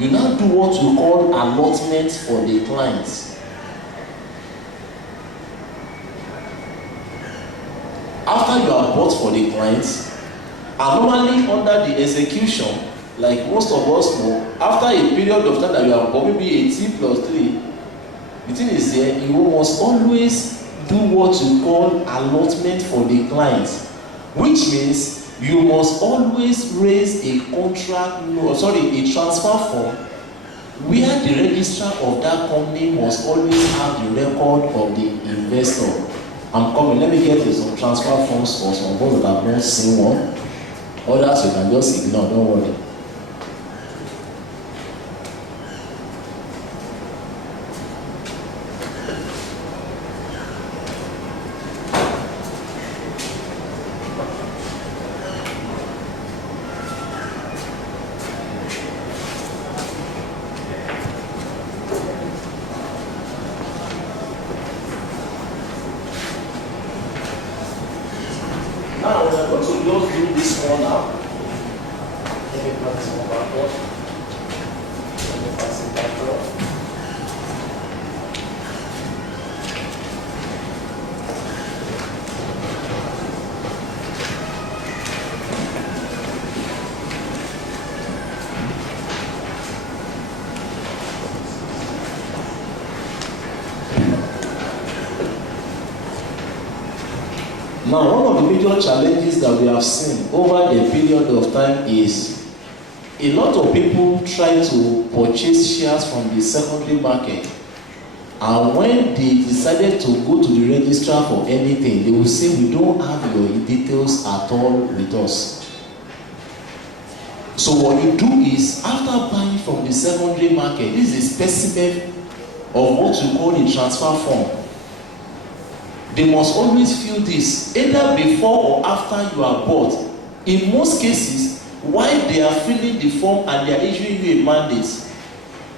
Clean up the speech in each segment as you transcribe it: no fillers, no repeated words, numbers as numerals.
You now do what we call allotment for the clients. After you have bought for the clients, and normally under the execution, like most of us know, after a period of time that you have bought, maybe a T+3, the thing is here, you must always do what you call allotment for the clients, which means you must always raise a a transfer form where the registrar of that company must always have the record of the investor. I'm coming, let me get you some transfer forms for some folks that have not seen one. Others you can just ignore, don't worry. Now we are going to just do this one now. Let me pass this one backward. Let me pass it backward. Now, one of the major challenges that we have seen over the period of time is a lot of people try to purchase shares from the secondary market, and when they decided to go to the registrar for anything, they will say, we don't have your details at all with us. So what you do is, after buying from the secondary market, this is a specimen of what you call a transfer form. They must always fill this, either before or after you are bought. In most cases, while they are filling the form and they are issuing you a mandate,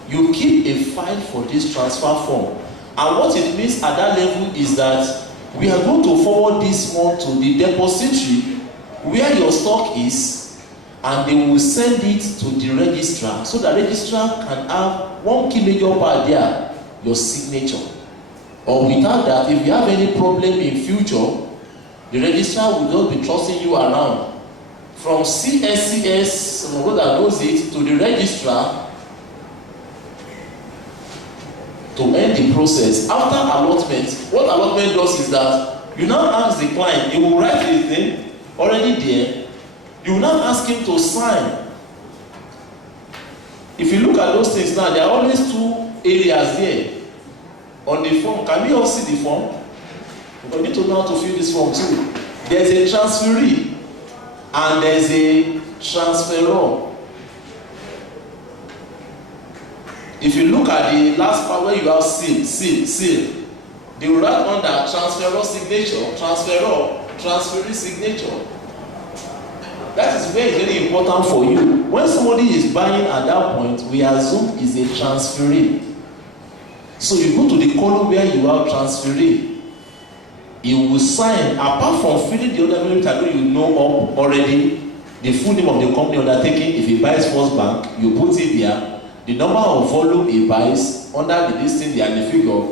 you keep a file for this transfer form. And what it means at that level is that we are going to forward this one to the depository where your stock is, and they will send it to the registrar, so the registrar can have one key major part there, your signature. Or without that, if you have any problem in future, the registrar will not be trusting you around. From CSCS, someone that knows it, to the registrar to end the process. After allotment, what allotment does is that you now ask the client, he will write his name already there, you will now ask him to sign. If you look at those things now, there are always two areas there. On the form, can we all see the form? We need to know how to fill this form too. There's a transferee and there's a transferor. If you look at the last part where you have seal, they will write on that transferor signature, transferee signature. That is very, very important for you. When somebody is buying at that point, we assume is a transferee. So you go to the column where you have transferee. You will sign, apart from filling the other minute ago, you know up already the full name of the company undertaking. If he buys First Bank, you put it there. The number of volume he buys under the listing there and the figure.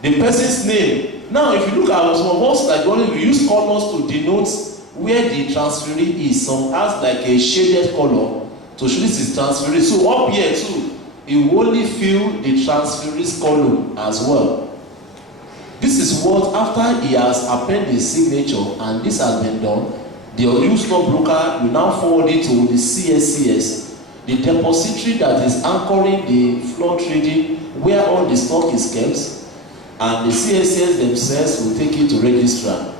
The person's name. Now, if you look at some of us, like we use colors to denote where the transferee is. Some has like a shaded color to show this is transferee. So up here too, it will only fill the transferee's column as well. This is what, after he has appended his signature and this has been done, the new stockbroker will now forward it to the CSCS, the depository that is anchoring the floor trading where all the stock is kept, and the CSCS themselves will take it to registrar.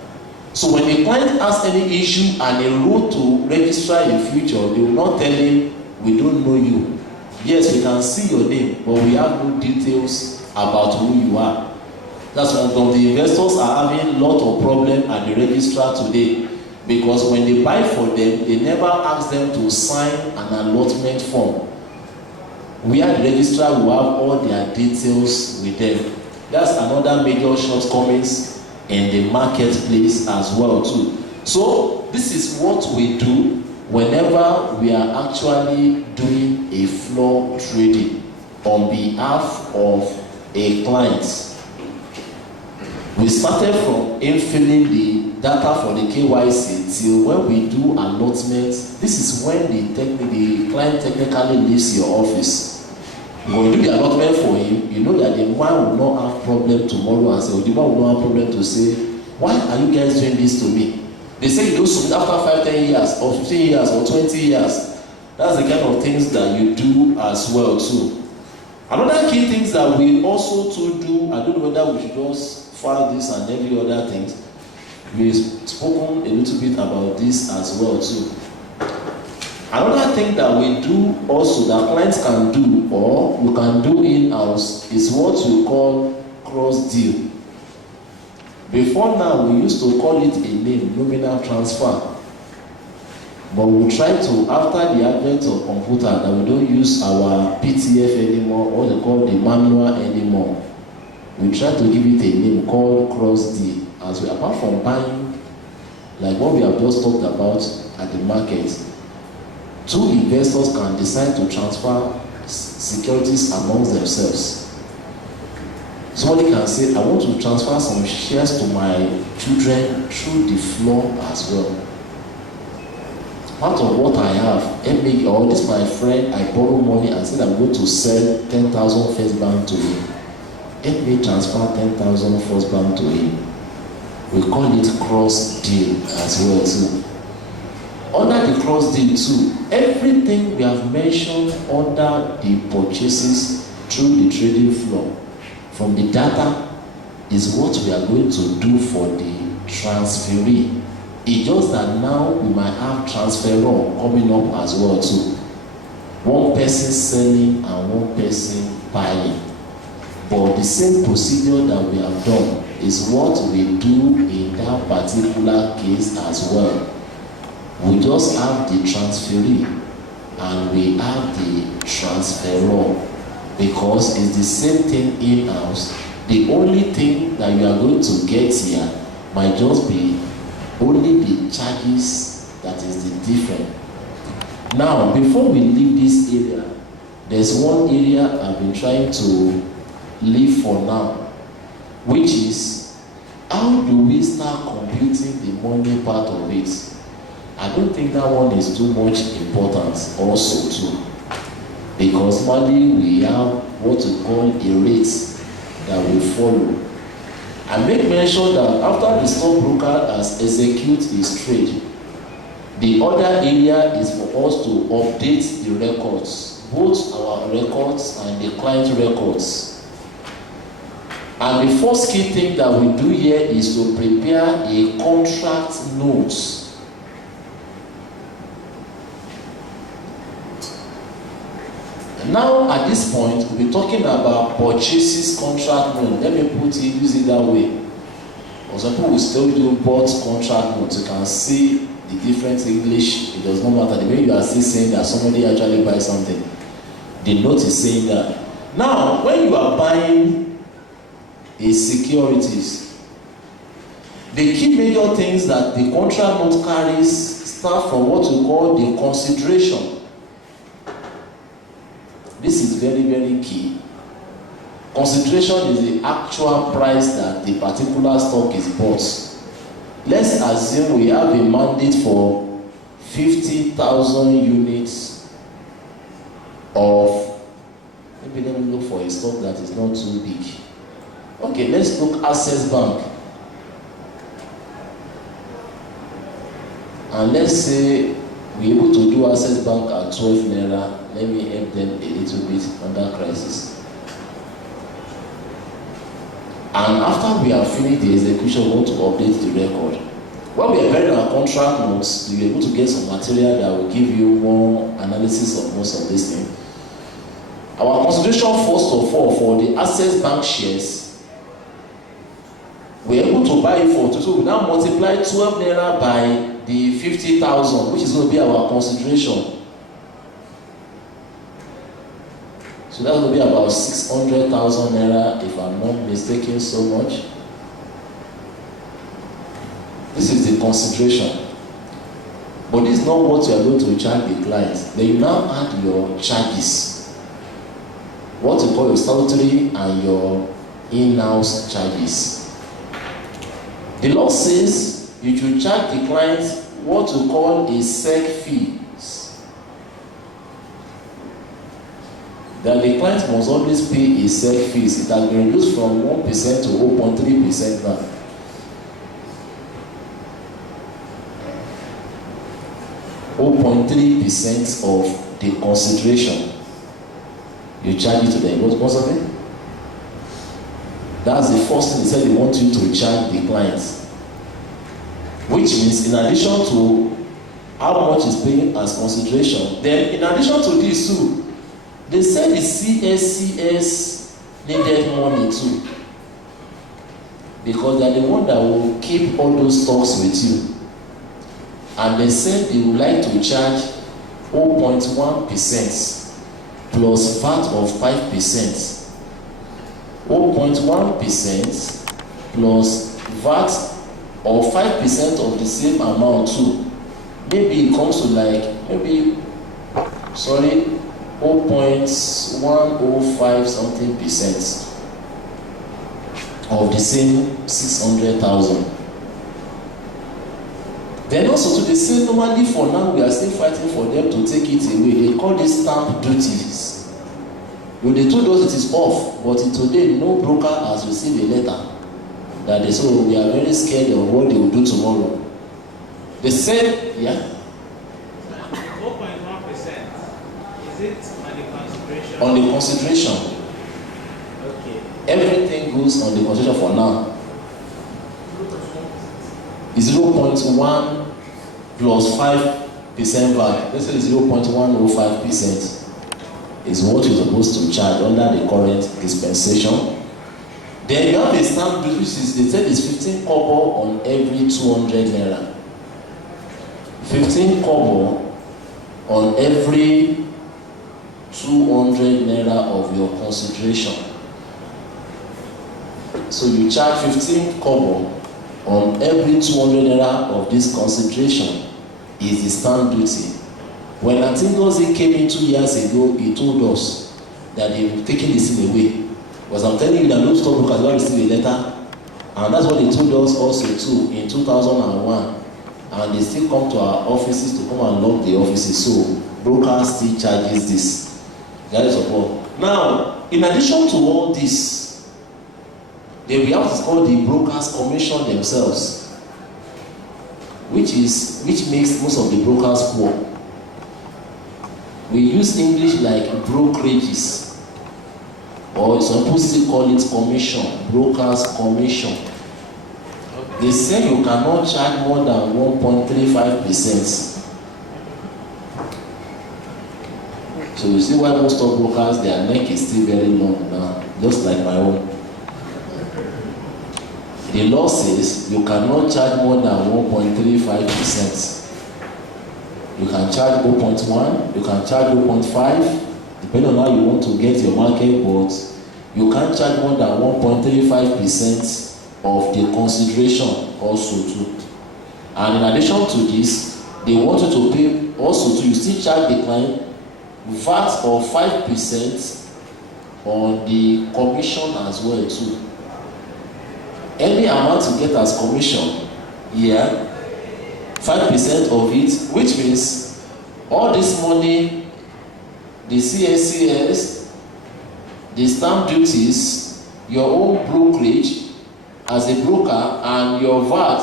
So when the client has any issue and a road to registrar in future, they will not tell him, we don't know you. Yes, we can see your name, but we have no details about who you are. That's why the investors are having a lot of problem at the registrar today, because when they buy for them, they never ask them to sign an allotment form where the registrar will have all their details with them. That's another major shortcomings in the marketplace as well too. So this is what we do whenever we are actually doing a floor trading on behalf of a client, we started from infilling the data for the KYC till when we do allotment. This is when the client technically leaves your office. When you do the allotment for him, you know that the man will not have problem tomorrow and say, or the man will not have problem to say, why are you guys doing this to me? They say you do submit after 5, 10 years, or 15 years, or 20 years. That's the kind of things that you do as well too. Another key things that we also to do, I don't know whether we should just file this and every other things. We've spoken a little bit about this as well too. Another thing that we do also that clients can do or we can do in-house is what we call cross-deal. Before now, we used to call it a name, nominal transfer. But we try to, after the advent of computer, that we don't use our PTF anymore, or they call the manual anymore. We try to give it a name called cross-deal. As we, apart from buying, like what we have just talked about at the market, two investors can decide to transfer securities amongst themselves. Somebody can say, I want to transfer some shares to my children through the floor as well. Part of what I have, or this my friend, I borrow money and said I'm going to sell 10,000 first bank to him. Let me transfer 10,000 first bank to him. We call it cross deal as well too. Under the cross deal too, everything we have mentioned under the purchases through the trading floor, from the data, is what we are going to do for the transferee. It's just that now we might have transferor coming up as well too. One person selling and one person buying. But the same procedure that we have done is what we do in that particular case as well. We just have the transferee and we have the transferor, because it's the same thing in-house. The only thing that you are going to get here might just be only the charges that is the different. Now, before we leave this area, there's one area I've been trying to leave for now, which is how do we start computing the money part of it? I don't think that one is too much important also too, because normally we have what we call a rate that we follow. I make mention that after the stockbroker has executed his trade, the other area is for us to update the records, both our records and the client records. And the first key thing that we do here is to prepare a contract note. Now, at this point, we'll be talking about purchases contract note. Let me use it that way. For example, we still do bought contract note. You can see the different English. It does not matter. The way you are still saying that somebody actually buys something, the note is saying that. Now, when you are buying a securities, the key major things that the contract note carries start from what we call the consideration. This is very, very key. Consideration is the actual price that the particular stock is bought. Let's assume we have a mandate for 50,000 units of, maybe let me look for a stock that is not too big. Okay, let's look Access Bank. And let's say we're able to do Access Bank at 12 naira. Let me help them a little bit under crisis. And after we have finished the execution, we want to update the record. When we are preparing our contract notes, you'll be able to get some material that will give you more analysis of most of these things. Our consideration, first of all, for the Access Bank shares, we're able to buy it for 2. So we now multiply 12 naira by the 50,000, which is going to be our consideration. So that's going to be about 600,000 naira, if I'm not mistaken so much. This is the consideration. But this is not what you are going to charge the client. Then you now add your charges. What you call your statutory and your in-house charges. The law says you should charge the client what you call a sec fee. That the client must always pay a sec fees. It has been reduced from 1% to 0.3% now. .3% of the consideration you charge it to them. What's of it? That's the first thing they said they want you to charge the clients. Which means in addition to how much is paying as consideration, then in addition to this too, they said the CSCS needed money too. Because they are the one that will keep all those stocks with you. And they said they would like to charge 0.1% plus VAT of 5%. 0.1% plus VAT of 5% of the same amount too. Maybe it comes to like, 0.105 something percent of the same 600,000. Then also to the same, normally for now we are still fighting for them to take it away. They call this stamp duties. When they told us it is off, but today no broker has received a letter that they say we are very scared of what they will do tomorrow. They said, yeah. 4.1%. Is it on the consideration? On the consideration. Okay. Everything goes on the consideration for now. 0.1 plus 5% VAT. Let's say 0.105% is what you're supposed to charge under the current dispensation. Then you have a stamp duty, which is they said is 15 kobo on every 200 naira. 15 kobo on every 200 naira of your consideration. So you charge 15 kobo on every 200 naira of this consideration is the stamp duty. When Atingozi came in 2 years ago, he told us that they were taking this thing away. Because I'm telling you that no stockbrokers will receive a letter, and that's what they told us also too in 2001. And they still come to our offices to come and lock the offices. So brokers still charges this. That is all. Now, in addition to all this, then we have what's called the brokers commission themselves, which makes most of the brokers poor. We use English like brokerages, or some people still call it commission, brokers commission. They say you cannot charge more than 1.35%. So you see why most of brokers, their neck is still very long now, just like my own. The law says you cannot charge more than 1.35%. You can charge 0.1, you can charge 0.5, depending on how you want to get your market, but you can't charge more than 1.35% of the consideration also too. And in addition to this, they want you to pay also to, you still charge the client VAT of 5% on the commission as well too. Any amount you get as commission, 5% of it, which means all this money, the CSCS, the stamp duties, your own brokerage as a broker, and your VAT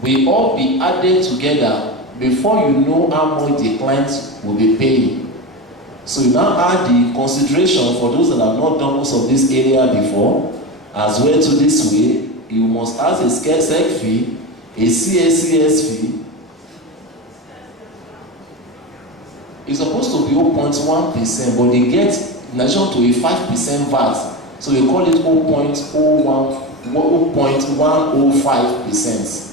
will all be added together before you know how much the client will be paying. So you now add the consideration for those that have not done most of this area before, as well to this way, you must ask a SEC fee, a CSCS fee. It's supposed to be 0.1%, but they get in addition to a 5% VAT. So we call it 0.105%.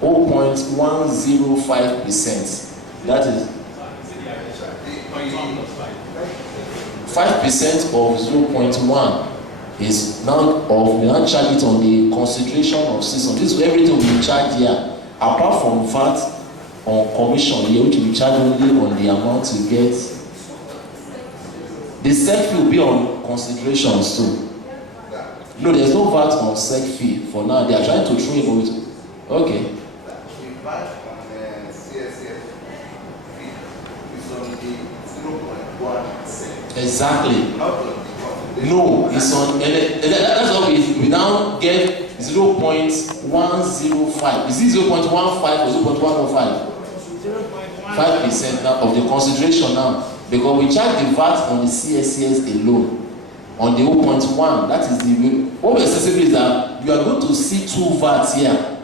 0.105%. That is 5% of 0.1 is now of, we now charge it on the consideration of season. This is everything we charge here, apart from VAT on commission here, which will be charged only on the amount you get. The sec fee will be on considerations too. No, there's no VAT on sec fee for now. They are trying to throw it with. Okay. The VAT on CSF fee is only 0.1%. Exactly. Out of the No, it's on. That's why we now get 0.105. Is it 0.15 or 0.105? 5% now of the consideration now, because we charge the VAT on the CSCS alone on the 0.1. That is the what we're saying is that you are going to see 2 VATs here.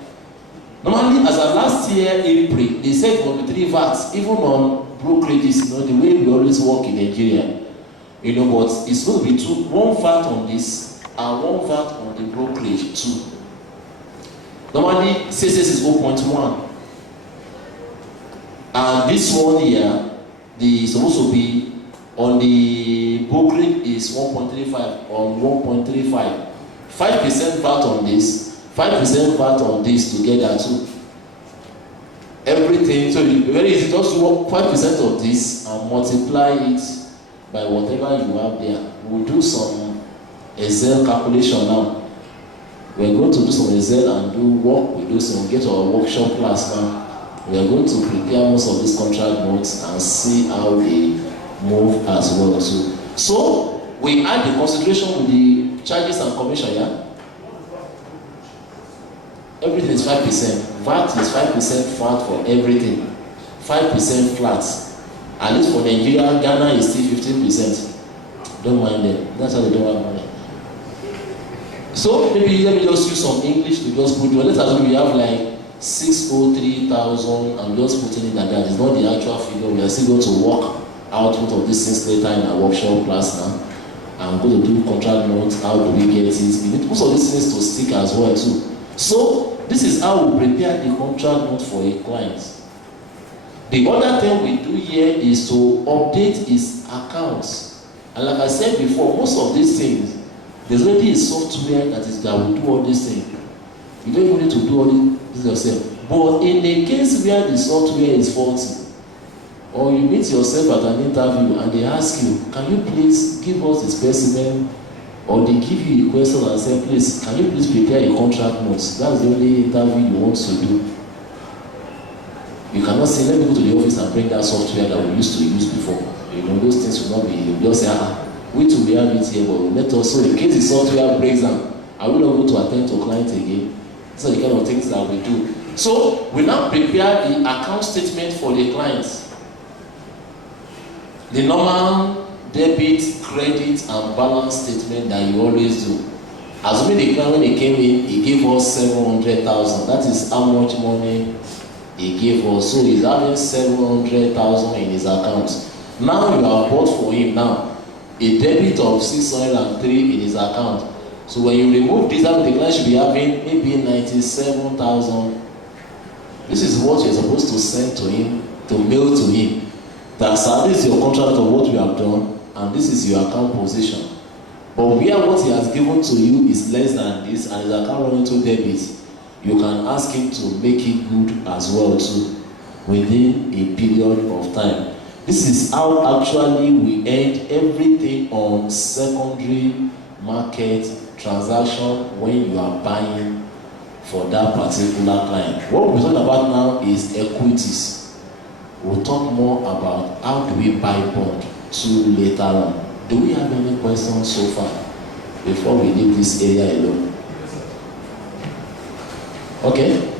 Normally, as of last year April, they said it would be 3 VATs, even on brokerages. You know, the way we always work in Nigeria. You know, but it's going to be 2, 1 VAT on this and 1 VAT on the brokerage too. Normally, CSS is 0.1, and this one here, the supposed to be on the brokerage is 1.35 on 1.35. 5% VAT on this, 5% VAT on this together too. Everything, so it's very easy. Just do 5% of this and multiply it by whatever you have there. We'll do some Excel calculation now. We're going to do some Excel and do work with those and get our workshop class now. We are going to prepare most of these contract notes and see how they move as well too. So we add the consideration with the charges and commission, yeah? Everything is 5%. VAT is 5% flat for everything. 5% flat. At least for Nigeria, Ghana is still 15%. Don't mind them. That's how they don't have money. So maybe let me just use some English to just put. Let's assume we have like 603,000. I'm just putting it like that. It's not the actual figure. We are still going to work output of these things later in our workshop class now. I'm going to do contract notes. How do we get it? We need most of these things to stick as well too. So this is how we prepare the contract note for a client. The other thing we do here is to update his accounts. And like I said before, most of these things, there's already a software that will do all these things. You don't even need to do all this yourself. But in a case where the software is faulty, or you meet yourself at an interview and they ask you, can you please give us the specimen? Or they give you a question and say, please, can you please prepare a contract note? That's the only interview you want to do. You cannot say, let me go to the office and bring that software that we used to use before. You know, those things will not be, you just say, we too, we have it here, but let us, so in case the software breaks down, I will not go to attend to client again. So the kind of things that we do. So we now prepare the account statement for the clients. The normal debit, credit, and balance statement that you always do. Assuming the client, when he came in, he gave us 700,000. That is how much money he gave us. So he's having 700,000 in his account. Now you have bought for him now a debit of 603 in his account. So when you remove this, the client should be having maybe 97,000. This is what you're supposed to send to him, to mail to him. That's this is your contract of what we have done, and this is your account position. But where what he has given to you is less than this, and his account running to debit, you can ask him to make it good as well too, within a period of time. This is how actually we end everything on secondary market transaction when you are buying for that particular client. What we're talking about now is equities. We'll talk more about how do we buy bond too later on. Do we have any questions so far before we leave this area alone? Okay.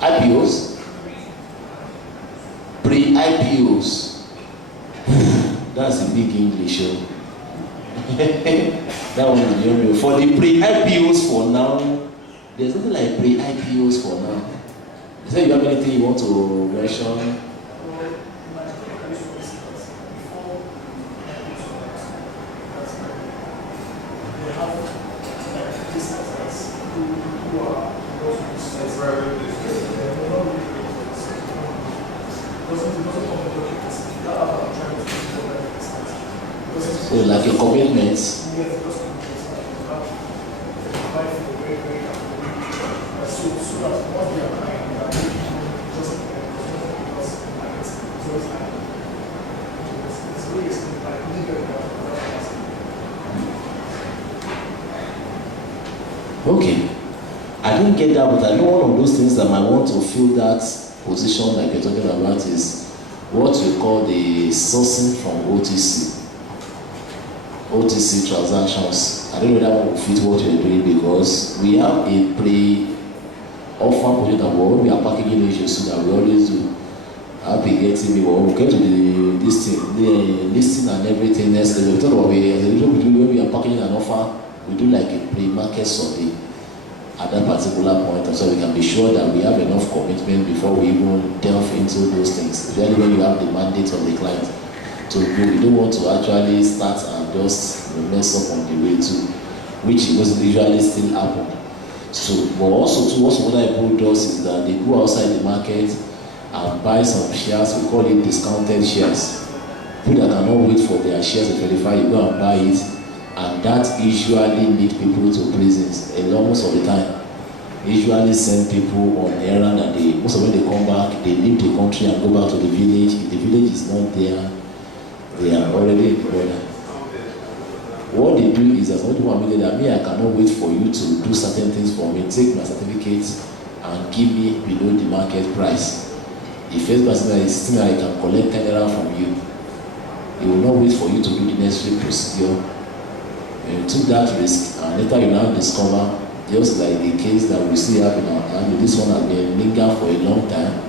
IPOs, pre-IPOs. That's a big English show. That one is the only. For the pre-IPOs for now, there's nothing like pre-IPOs for now. Is there you have anything you want to mention? So like a commitment. Okay, I don't get that, but I know one of those things that might want to fill that position like you're talking about is what we call the sourcing from OTC transactions. I don't know that one will fit what you're doing because we have a pre-offer project that when we are packaging issues so that we always do. I'll be getting me, we'll get to the listing and everything next level. We talk about when we are packaging an offer, we do like a pre-market survey at that particular point, so we can be sure that we have enough commitment before we even delve into those things. Especially when you have the mandate of the client to do. We don't want to actually start and just mess up on the way too, which was usually still happen. So, but also what other people does is that they go outside the market and buy some shares. We call it discounted shares. People that cannot wait for their shares to verify, you go and buy it. And that usually lead people to prisons. Most of the time, usually send people on errand, and most of when they come back, they leave the country and go back to the village. If the village is not there, they are already in the border. What they do is that some people are that I cannot wait for you to do certain things for me. Take my certificates and give me below the market price. The first person that is sitting there, I can collect 10 naira from you. He will not wait for you to do the necessary procedure. You took that risk, and later you now discover, just like the case that we see happening in our family, this one has been lingering for a long time.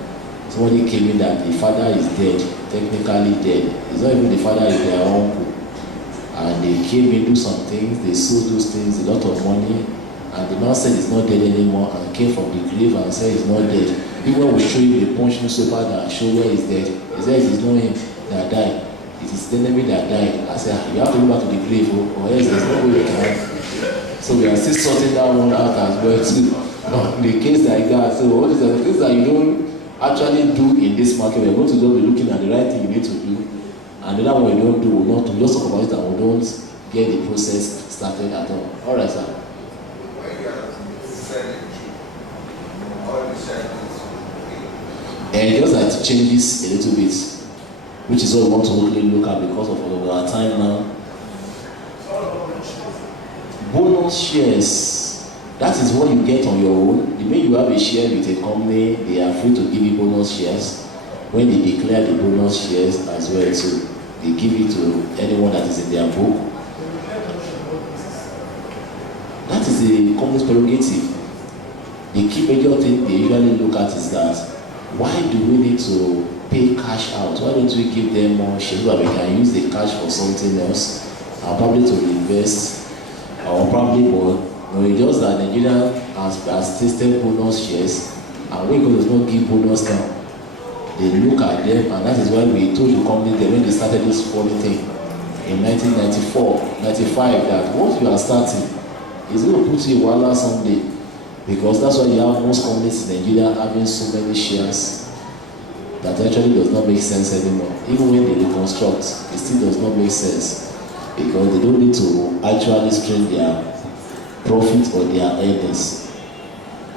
Somebody came in that the father is dead, technically dead. It's not even the father, is their uncle. And they came in, do some things, they sold those things, a lot of money, and the man said he's not dead anymore, and came from the grave and said he's not dead. Even we show you the punch newspaper that show where he's dead. He said it's not him that died. It is the enemy that died. I said, you have to go back to the grave, or else there's no way we can. So we are still sorting that one out as well too. In the case like that, so what is the things that you don't actually do in this market? We're going to just be looking at the right thing you need to do, and the other one we don't do, we'll not do. Just talk about it and we don't get the process started at all. All right, sir. And just that it changes a little bit, which is what we want to really look at because of our time now. Bonus shares, that is what you get on your own. The minute you have a share with a company, they are free to give you bonus shares. When they declare the bonus shares as well, so they give it to anyone that is in their book. That is the company's prerogative. The key major thing they usually look at is that why do we need to pay cash out? Why don't we give them more shares so that we can use the cash for something else, or probably to invest, or probably more? No, it's just that Nigeria has tasted bonus shares, and we does not give bonus now. They look at them, and that is why we told the company that when they started this funny thing in 1994, 95, that once you are starting, it's going to put you wala someday. Because that's why you have most companies in Nigeria having so many shares that actually does not make sense anymore. Even when they reconstruct, it still does not make sense because they don't need to actually strain their profit or their earnings.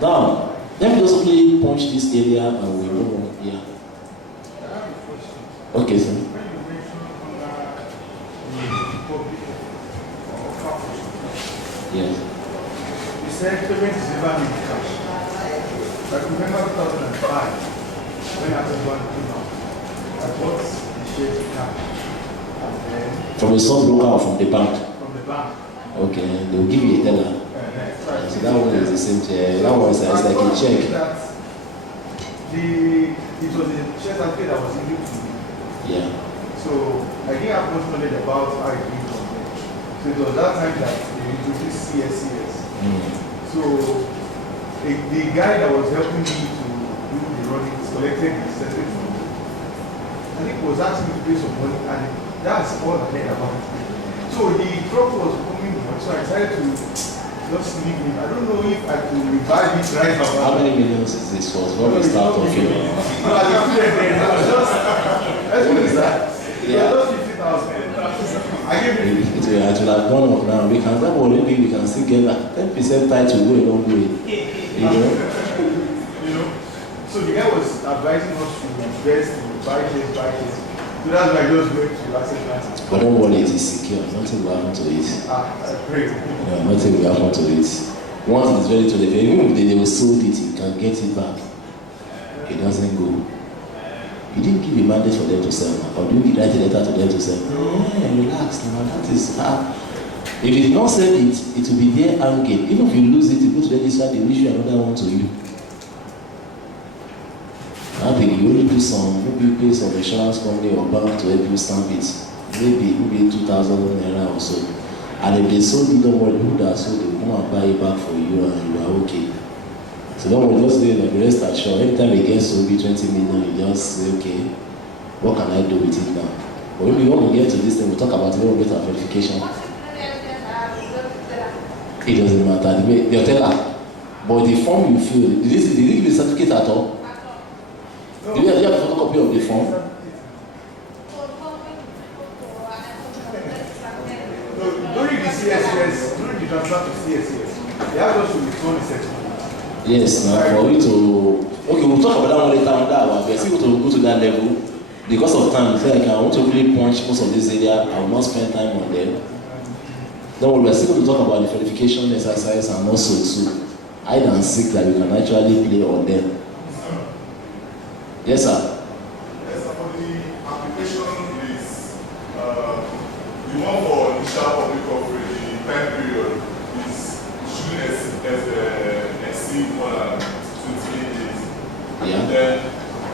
Now, let me just quickly punch this area and we move on here. Okay, sir. Yes. Said payment is never in cash. But remember 2005, when I was one out, I bought the shares in cash. And then From the stockbroker or from the bank? From the bank. Okay, they will give you a teller. Right. So that one is the same chair. That one is like a check. That it was a share certificate that was given to me. Yeah. So I didn't have much knowledge about how it came from there. So it was that time that they introduced CSCS. So the guy that was helping me to do the running collected the certificate from me. I think he was asking me to pay some money, and that's all I heard about it. So the crop was coming much, so I decided to just leave him. I don't know if I could revive it right now. How many millions is this was? What we start talking about? No, I was just, let's put it that. It was just 50,000. I gave him it will have gone up now. We can that maybe we can still get that 10% title go a long way. You know? So the guy was advising us to invest in buy this. So that's why I just went to asset management. But don't worry, it is secure. Nothing will happen to it. I pray. No, nothing will happen to it. Once it is ready to leave, even if they will sold it, you can get it back. It doesn't go. You didn't give a mandate for them to sell, or do you write a letter to them to sell? Yeah, relax, now that is if you did not sell it, it will be there hanging. Even if you lose it, you go to the register, they will issue another one to you. I think you only do maybe pay some insurance company or bank to help you stamp it. Maybe 2,000 naira or so. And if they sold it, don't worry, who that sold, they will come and buy it back for you and you are okay. So don't worry, just say that the rest assured. Anytime it gets to be 20 million, you just say, okay, what can I do with it now? But when we want to get to this thing, we'll talk about it when we get our verification. It doesn't matter. They'll tell her. But the form you fill, did you give you a certificate at all? Do you have a photocopy of the form? During the CSCS, during the transfer to CSCS, they have us to return the certificate. Yes, now for you to okay, we'll talk about that one later on that one. But I still to go to that level because of time. It's like I want to really punch most of this area. I will not spend time on them. Then we're still going to talk about the verification exercise and also to hide and seek that we can actually play on them. Yes, sir. Yes, sir. For the application is the one for initial public offering, the time period is shouldn't exceed more than 28 days. Yeah. Then,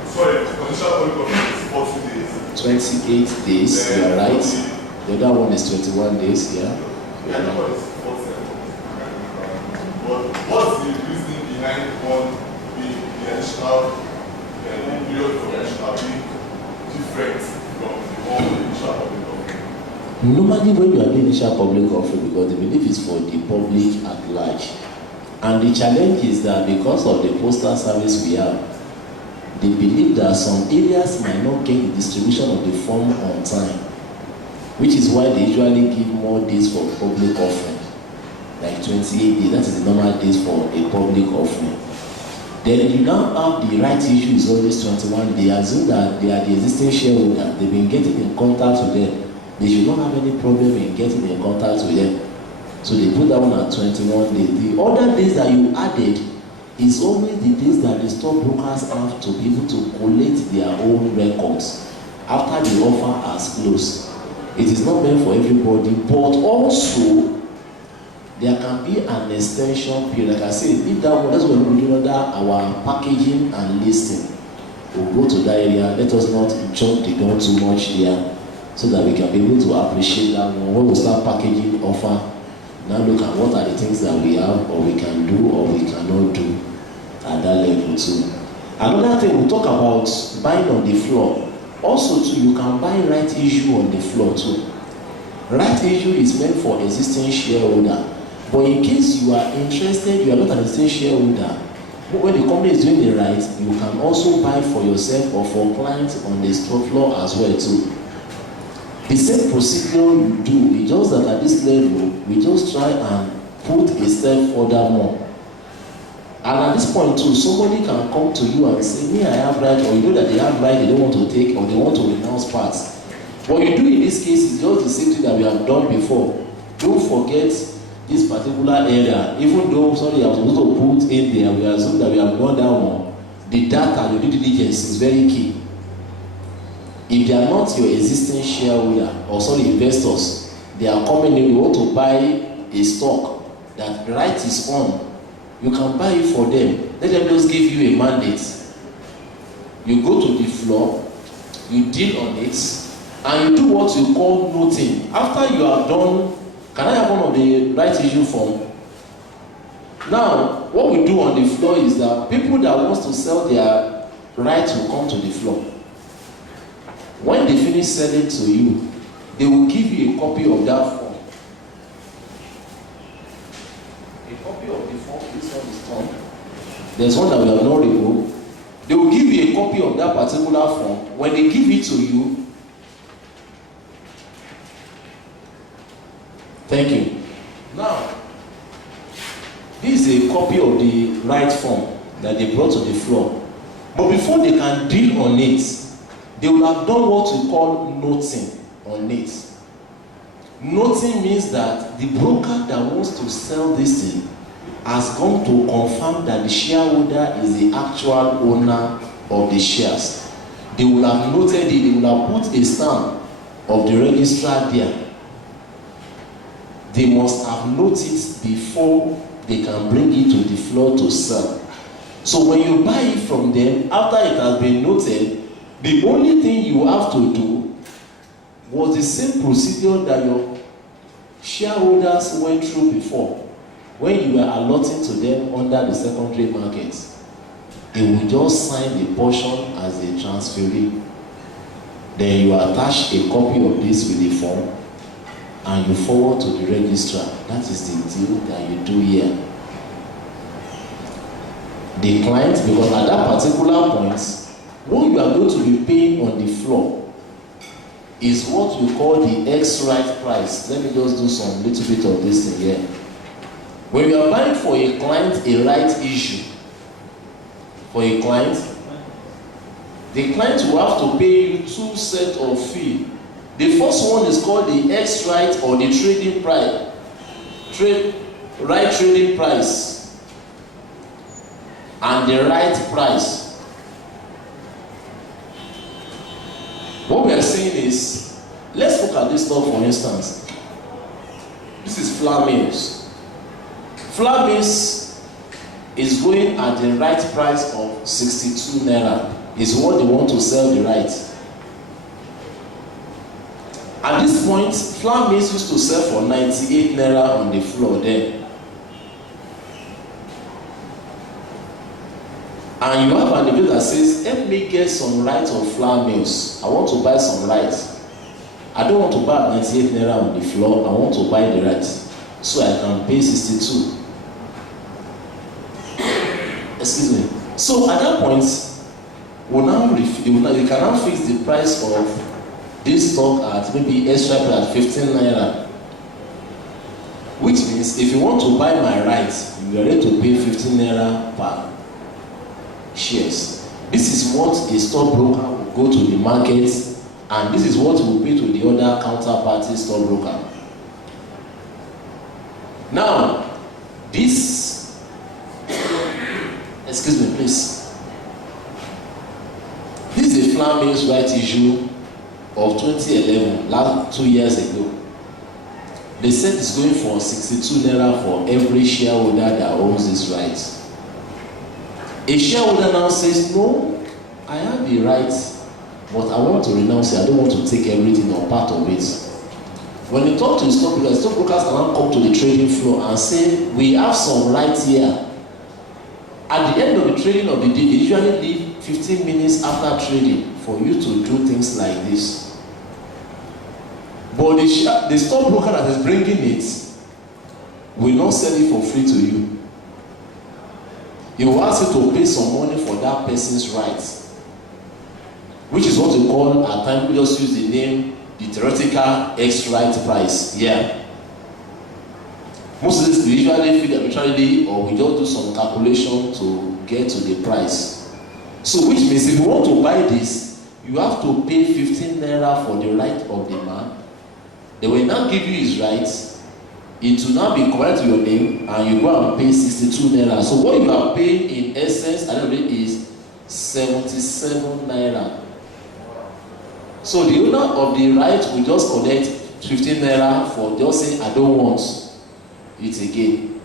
sorry, for initial public offering is 40 days. 28 days, you are right. The other one is 21 days, yeah. The other one is 40. But what's the reasoning behind one being the additional period for additional being different from the one with initial public offering? Normally when you are doing initial public offering, because the belief is for the public at large. And the challenge is that because of the postal service we have, they believe that some areas might not get the distribution of the form on time, which is why they usually give more days for public offering, like 28 days. That is the normal days for a public offering. Then you now have the right issue is always 21 days. They assume that they are the existing shareholder. They've been getting in contact with them. They should not have any problem in getting in contact with them. So they put that one at 21 days. The other days that you added is always the days that the stockbrokers have to be able to collect their own records after the offer has closed. It is not meant for everybody, but also there can be an extension period. Like I said, if that one, that's what we do under our packaging and listing. We'll go to that area. Let us not jump the gun too much there, so that we can be able to appreciate that one. When we start packaging offer, now look at what are the things that we have, or we can do, or we cannot do at that level too. Another thing we'll talk about buying on the floor. Also too, you can buy right issue on the floor too. Right issue is meant for existing shareholder. But in case you are interested, you are not an existing shareholder, but when the company is doing the right, you can also buy for yourself or for clients on the store floor as well too. The same procedure you do, it's just that at this level, we just try and put a step further more. And at this point too, somebody can come to you and say, me, I have right, or you know that they have right, they don't want to take, or they want to renounce parts. What you do in this case is just the same thing that we have done before. Don't forget this particular area. Even though, sorry, I was supposed to put in there, we assume that we have gone down on the data, the due diligence is very key. If they are not your existing shareholder, or sorry, investors, they are coming in, you want to buy a stock that right is on, you can buy it for them. Let them just give you a mandate. You go to the floor, you deal on it, and you do what you call noting. After you have done, can I have one of the right issue form? Now, what we do on the floor is that people that want to sell their rights will come to the floor. When they finish selling to you, they will give you a copy of that form. A copy of the form, this one is torn. There's one that we have not removed. They will give you a copy of that particular form. When they give it to you, Thank you. Now, this is a copy of the right form that they brought to the floor. But before they can deal on it, they will have done what we call noting on it. Noting means that the broker that wants to sell this thing has gone to confirm that the shareholder is the actual owner of the shares. They will have noted it, they will have put a stamp of the registrar there. They must have noticed before they can bring it to the floor to sell. So when you buy it from them, after it has been noted, the only thing you have to do was the same procedure that your shareholders went through before when you were allotting to them under the secondary market. They will just sign the portion as a transferee. Then you attach a copy of this with the form and you forward to the registrar. That is the deal that you do here. The client, because at that particular point, what you are going to be paying on the floor is what we call the ex-right price. Let me just do some little bit of this thing here. When you are buying for a client a right issue, for a client, the client will have to pay you two sets of fee. The first one is called the ex-right or the trading price, right trading price, and the right price. What we are saying is, let's look at this stock for instance. This is flour mills. Flour mills is going at the right price of 62 naira. Is what they want to sell the right. At this point, flour mills used to sell for 98 naira on the floor there. And you have an individual that says, help me get some rights of flour mills. I want to buy some rights. I don't want to buy 98 naira on the floor. I want to buy the rights. So I can pay 62. Excuse me. So at that point, you can now fix the price of this stock at maybe extra price at 15 naira. Which means if you want to buy my rights, you are ready to pay 15 naira per shares. This is what a stockbroker will go to the market, and this is what will pay to the other counterparty stockbroker. Now, this, excuse me, please. This is a flour mills right issue of 2011, last 2 years ago. They said it's going for 62 naira for every shareholder that owns this right. A shareholder now says, no, I have the right, but I want to renounce it. I don't want to take everything or part of it. When you talk to the stockbrokers can now come to the trading floor and say, we have some rights here. At the end of the trading of the day, they usually leave 15 minutes after trading for you to do things like this. But the stockbroker that is bringing it will not sell it for free to you. He will ask you to pay some money for that person's rights, which is what we call at times we just use the name the theoretical ex-right price. Yeah. Most of this we usually feel arbitrarily, or we just do some calculation to get to the price. So which means if you want to buy this, you have to pay 15 naira for the right of the man. They will now give you his rights. It will now be correct to your name, and you go and pay 62 naira. So what you are paying in essence, I don't know, is 77 naira. So the owner of the right will just collect 15 naira for just saying, I don't want it again.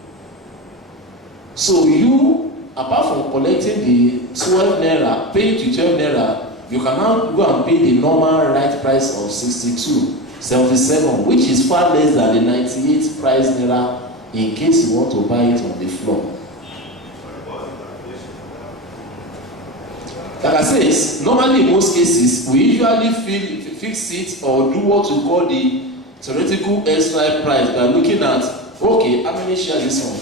So you, apart from collecting the 12 naira, paying to 12 naira, you can now go and pay the normal right price of 77, which is far less than the 98 price naira in case you want to buy it on the floor. Like I said, normally in most cases, we usually fix it or do what we call the theoretical extra price by looking at, okay, how many shares this one?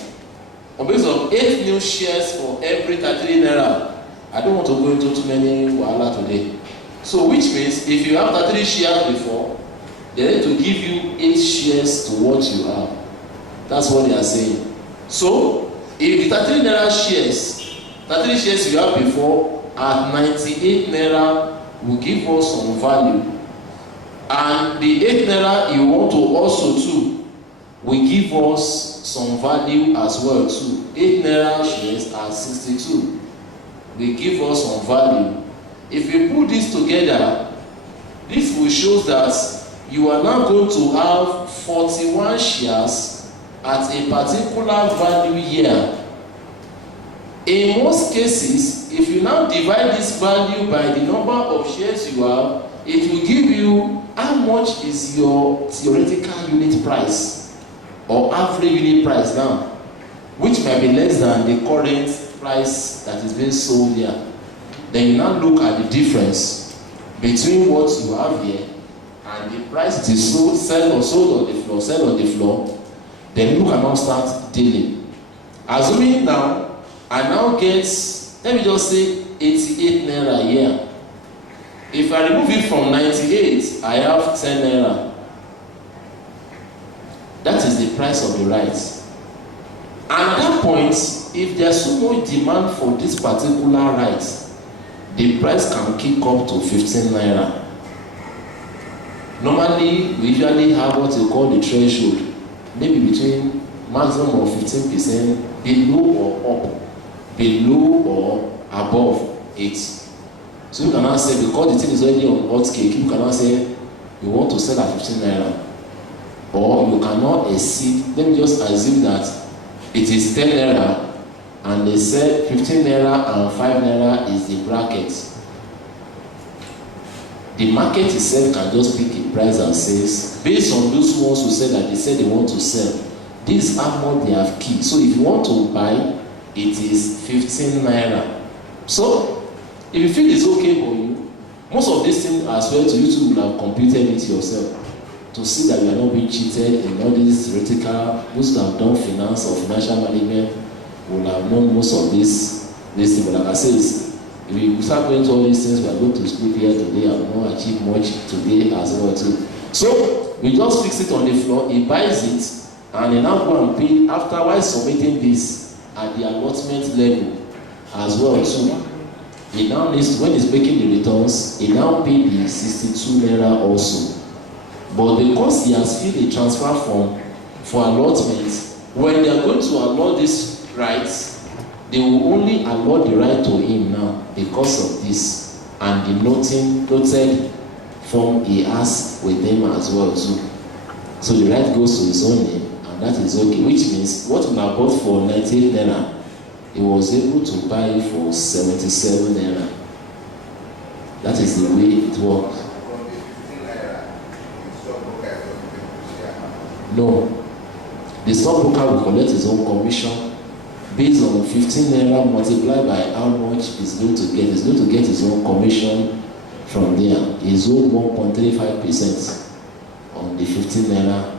On basis of 8 new shares for every 33 naira. I don't want to go into too many wahala today. So which means if you have 33 shares before, they need to give you 8 shares to what you have. That's what they are saying. So, if the 33 naira shares, 33 shares you have before at 98 naira will give us some value, and the 8 naira you want to also too will give us some value as well too. 8 naira shares at 62 will give us some value. If you put this together, this will show that you are now going to have 41 shares at a particular value here. In most cases, if you now divide this value by the number of shares you have, it will give you how much is your theoretical unit price or average unit price now, which might be less than the current price that is being sold here. Then you now look at the difference between what you have here and the price it is sold, sold on the floor, then you can now start dealing. Assuming now, I now get, let me just say 88 naira here. If I remove it from 98, I have 10 naira. That is the price of the right. And at that point, if there's so much demand for this particular right, the price can kick up to 15 naira. Normally, we usually have what we call the threshold, maybe between maximum of 15% below or up, below or above 8. So you cannot say, because the thing is already on hot cake, you cannot say you want to sell at 15 naira. Or you cannot exceed, let me just assume that it is 10 naira and they say 15 naira and 5 naira is the bracket. The market itself can just pick a price and says, based on those ones who said that they said they want to sell, this is how much they have key. So if you want to buy, it is 15 naira. So if you feel it's okay for you, most of these things as well to you too will have computed it yourself to see that you are not being cheated in all these theoretical. Those who have done finance or financial management will have known most of this things. But like I said, if we start going to all these things, we are going to school here today and not achieve much today as well too. So we just fix it on the floor, he buys it, and he now go and pay after submitting this at the allotment level as well too. He now needs, when he's making the returns, he now pay the 62 naira also. But because he has filled the transfer form for allotment, when they are going to allot this rights, they will only allot the right to him now because of this and the noted form he has with them as well too. So the right goes to his own name, and that is okay, which means what we have bought for 98 naira, he was able to buy it for 77 naira. That is the way it works. No, the stockbroker will collect his own commission based on 15 naira multiplied by how much he's going to get. He's going to get his own commission from there. His own 1.35% on the 15 naira.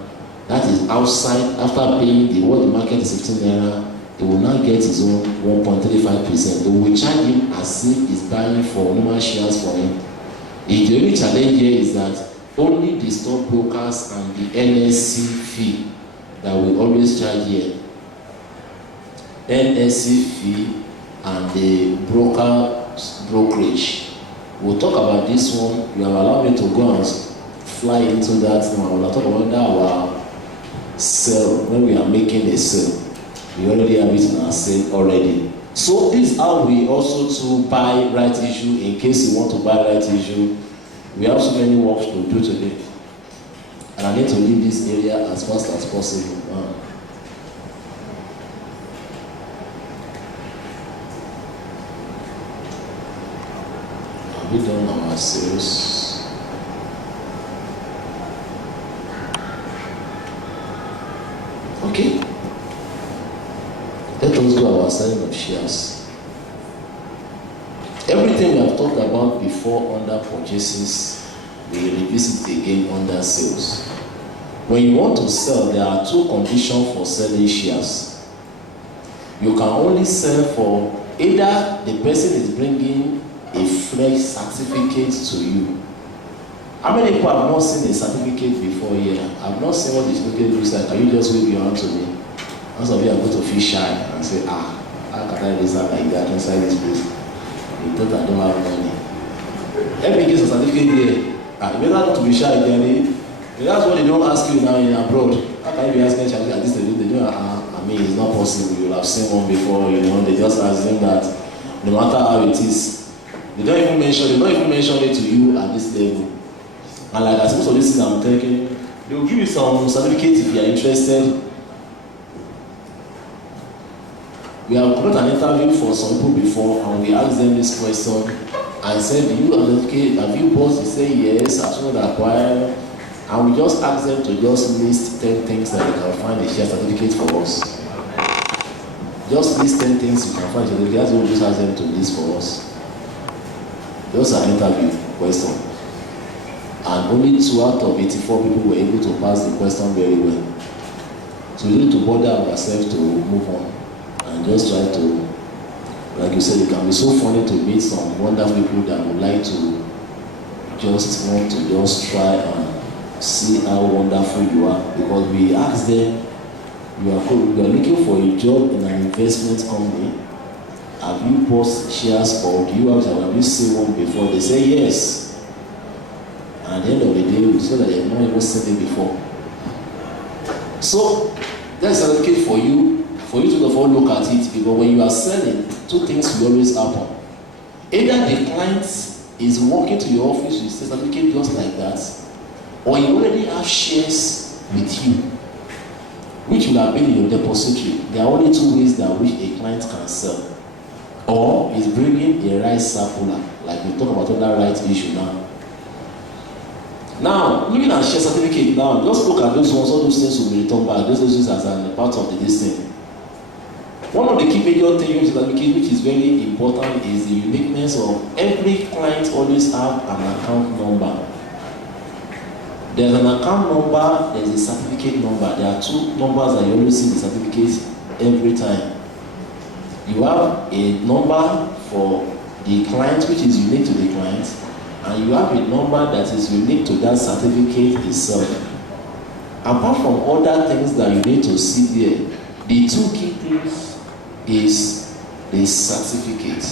That is outside, after paying what the market is 15 naira, he will now get his own 1.35%. They will charge him as if he's buying for normal shares for him. The only challenge here is that only the stockbrokers and the NSC fee that we always charge here. NSC fee and the brokerage. We'll talk about this one. You have allowed me to go and fly into that now. We'll talk about our sale when we are making a sale. We already have it in our sale already. So this is how we also to buy right issue in case you want to buy right issue. We have so many works to do today. And I need to leave this area as fast as possible. Have we done our sales? Okay. Let us do our selling of shares. Everything we have talked about before under purchases, we revisit again under sales. When you want to sell, there are two conditions for selling shares. You can only sell for either the person is bringing a fresh certificate to you How many people have not seen a certificate before here? I've not seen what the certificate looks like. Can you just wave your hand to me? Most of you are going to feel shy and say, how can I design like that inside this place? You thought I don't have money. Every case of certificate here, you better not to be shy, Danny. That's what they don't ask you now in abroad. How can you be asking a at this stage? They don't, I mean, it's not possible. You will have seen one before, they just assume that no matter how it is, they don't even mention it to you at this level. And like as most of these things I'm taking, they will give you some certificates if you are interested. We have got an interview for some people before, and we asked them this question and said, do you have you bought? They say yes, as soon as acquire. And we just asked them to just list 10 things that they can find a share certificate for us. Just list 10 things you can find a certificate. That's what we just asked them to list for us. Just an interview question. And only 2 out of 84 people were able to pass the question very well. So we need to bother ourselves to move on and just try to, like you said, it can be so funny to meet some wonderful people that would like to just want to just try and see how wonderful you are. Because we ask them, you are looking for a job in an investment company. Have you bought shares or do you have you seen one before? They say yes. And at the end of the day, we saw that they have not even seen it before. So there's a certificate for you to look at it, because when you are selling, 2 things will always happen. Either the client is walking to your office with a certificate just like that, or you already have shares with you, which will have been in your depository. There are only 2 ways that which a client can sell. Or is bringing a right circular, like we talk about other rights issue now. Now, looking at share certificate now, just look at those ones, all those things will be returned back, those things as a part of this thing. One of the key major things which is very important is the uniqueness of every client always have an account number. There's an account number, there's a certificate number. There are 2 numbers that you always see in the certificate every time. You have a number for the client which is unique to the client, and you have a number that is unique to that certificate itself. Apart from other things that you need to see there, the 2 key things is the certificate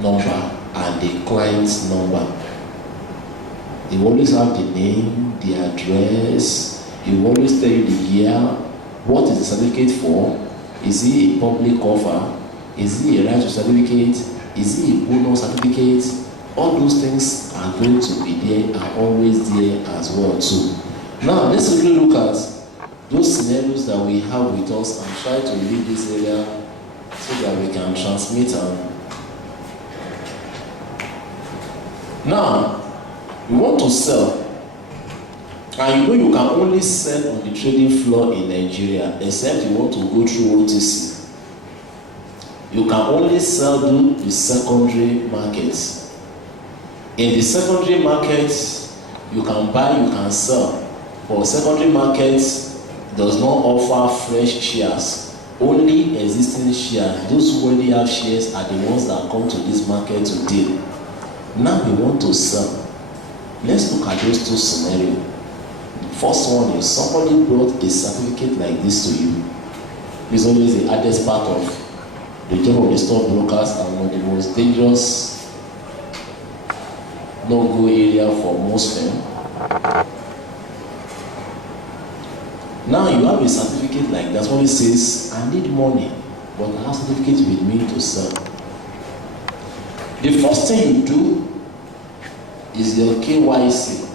number and the client's number. They always have the name, the address, you always tell you the year, what is the certificate for, is it a public offer, is it a right to certificate, is it a bonus certificate. All those things are going to be there, are always there as well too. Now let's really look at those scenarios that we have with us and try to leave this area so that we can transmit them. Now, we want to sell, and you can only sell on the trading floor in Nigeria except you want to go through OTC. You can only sell to the secondary markets. In the secondary market, you can buy, you can sell. For secondary markets, does not offer fresh shares, only existing shares. Those who already have shares are the ones that come to this market to deal. Now we want to sell. Let's look at those 2 scenarios. First one is somebody brought a certificate like this to you. This is always the hardest part of the job of the stockbrokers and one of the most dangerous no-go area for most firms. Now you have a certificate like that. One says, I need money, but I have certificate with me to sell. The first thing you do is your KYC.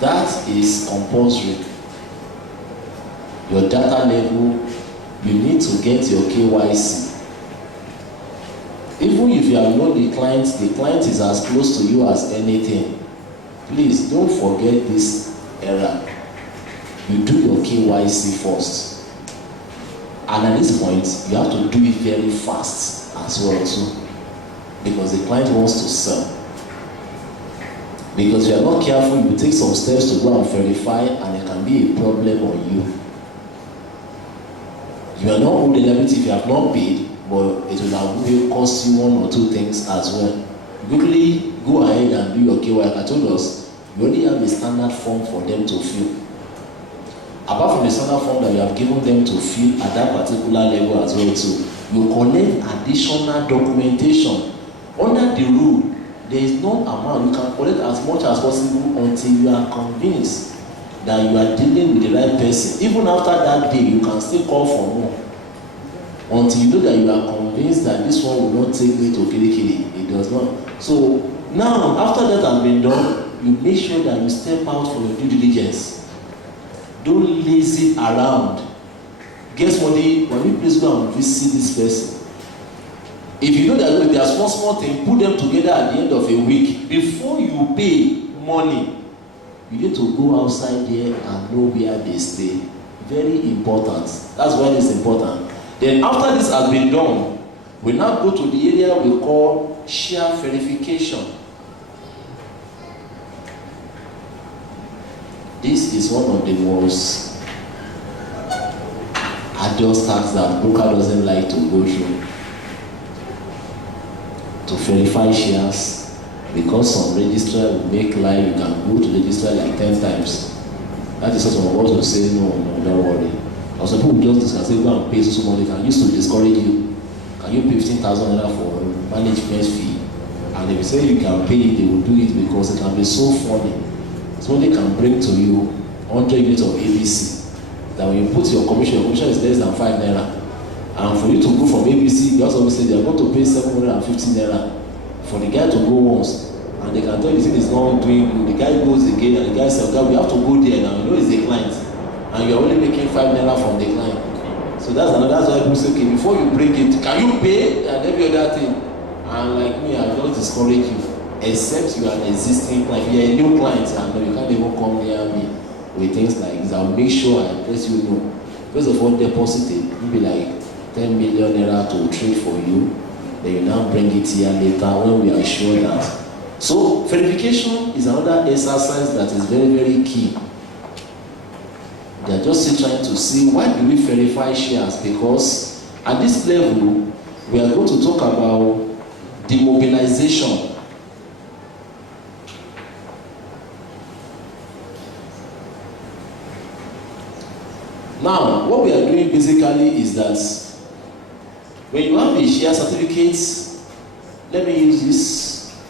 That is compulsory. Your data level, you need to get your KYC. Even if you have known the client is as close to you as anything. Please don't forget this era. You do your KYC first. And at this point, you have to do it very fast as well too. Because the client wants to sell. Because if you are not careful, you take some steps to go and verify, and it can be a problem on you. You are not owed a liability if you have not paid, but it will cost you 1 or 2 things as well. Quickly go ahead and do your KYC. I told us, you only have a standard form for them to fill. Apart from the standard form that you have given them to fill at that particular level as well too, you collect additional documentation. Under the rule, there is no amount. You can collect as much as possible until you are convinced that you are dealing with the right person. Even after that day, you can still call for more. Until you know that you are convinced that this one will not take me to Kirikiri. It does not. So now, after that has been done, you make sure that you step out for your due diligence. Don't lazy around. Guess what? When you please go and visit this person, if you know that there are small things, put them together at the end of a week. Before you pay money, you need to go outside there and know where they stay. Very important. That's why it's important. Then after this has been done, we now go to the area we call share verification. This is one of the most arduous tasks that broker doesn't like to go through. To verify shares, because some registrar will make lie, you can go to register like 10 times. That is what some of us will say, no, don't worry. Or some people just discuss, say, go and pay so money, can use to discourage you. Can you pay 15,000 naira for management fee? And if you say you can pay it, they will do it because it can be so funny. So they can bring to you 100 units of ABC. That when you put your commission is less than 5 naira. And for you to go from ABC, they also say they are going to pay 750 naira for the guy to go once. And they can tell you the thing is not doing good. The guy goes again and the guy says, okay, we have to go there now. You know it's the client. And you're only making 5 naira from the client. So that's why people say, okay, before you bring it, can you pay? And every other thing. And like me, I don't discourage you. Except you are an existing client. If you're a new client, and you can't even come near me with things like this. I'll make sure I let you know. First of all, deposit it. You'll be like 10 million naira to trade for you. Then you now bring it here later when we are sure that. So verification is another exercise that is very, very key. They are just still trying to see why do we verify shares, because at this level we are going to talk about demobilization. Now, what we are doing basically is that when you have a share certificate, let me use this.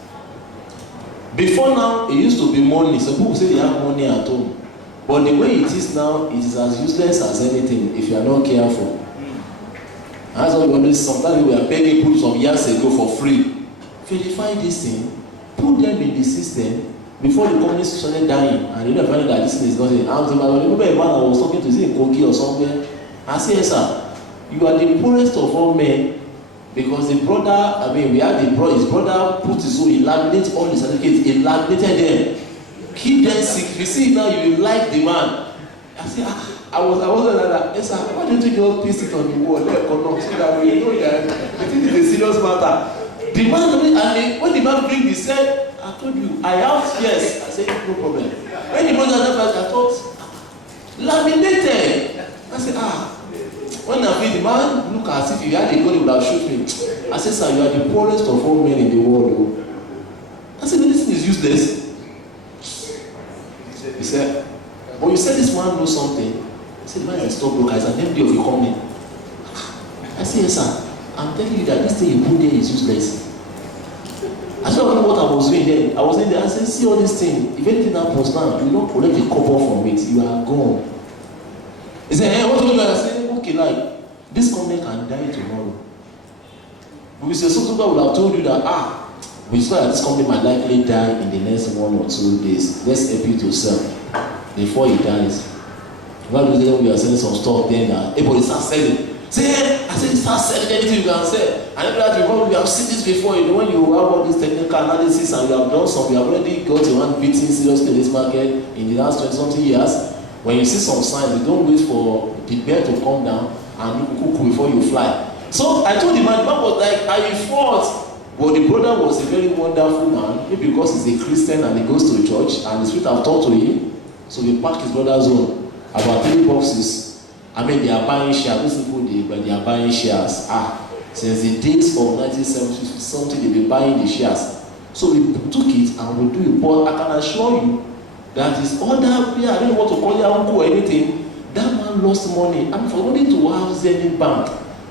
Before now, it used to be money. Some people say they have money at home. But the way it is now, it is as useless as anything if you are not careful. That's why we always, sometimes we are begging people some years ago for free. Verify this thing, put them in the system before the company started dying. And you know, finding that this thing is not in. I remember a man I was talking to, is in Kogi or somewhere. I said, yes, sir, you are the poorest of all men, because the brother, we had his brother put his own, he laminated all the certificates, he laminated them. Keep them sick. You see now, you will like the man. I said, I wasn't like that. Yes, sir, why don't you just paste it on the wall, let it come so that we know that I think it's a serious matter. The man, when the man bring this, said, I told you, I have yes. I said, no problem. When the man had that, I thought, laminated. I said, when I feel the man look as if he had a gun, he would have shoot me. I said, sir, you are the poorest of all men in the world. I said, this thing is useless. He said, but you said this man knows something. I said, the man is a stockbroker, he's an MD of a company. I said, yes, sir, I'm telling you that this thing you put there is useless. I said, I don't know what I was doing then. I was in there, I said, see all this thing. If anything happens now, you don't collect a couple from it, you are gone. He said, hey, what do you do? I said, okay, like, this company can die tomorrow. But we said, so people would have told you that, we saw that this company might likely die in the next 1 or 2 days. Let's help you to sell before he dies. While we are selling some stuff, then everybody starts selling. Say, I said, start selling anything you can sell. And after that, we have seen this before. You know, when you have all this technical analysis and you have done some, you have already got your hand beating seriously in this market in the last 20-something years. When you see some signs, you don't wait for the bear to come down and look cuckoo before you fly. So I told the man was like, I fought. But the brother was a very wonderful man, maybe because he's a Christian and he goes to church and the Spirit have talked to him. So he packed his brother's own, about 3 boxes. They are buying shares. These people, they are buying shares. Since the days of 1970 something, they've been buying the shares. So we took it and we do it. But I can assure you that is other, yeah, I don't know what to call it, uncle or anything. That man lost money. And for only to have Zenith Bank,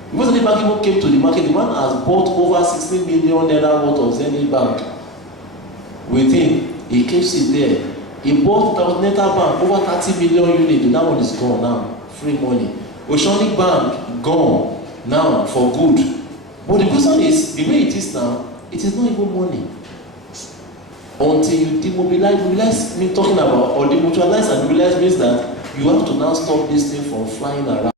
because Zenith Bank even came to the market, the man has bought over 16 million naira worth of Zenith Bank with him. He keeps it there. He bought Continental Bank over 30 million units. That one is gone now. Free money. Oceanic Bank gone now for good. But the question is, the way it is now, it is not even money. Until you demobilize, talking about, or demutualize and demobilize means that you have to now stop this thing from flying around.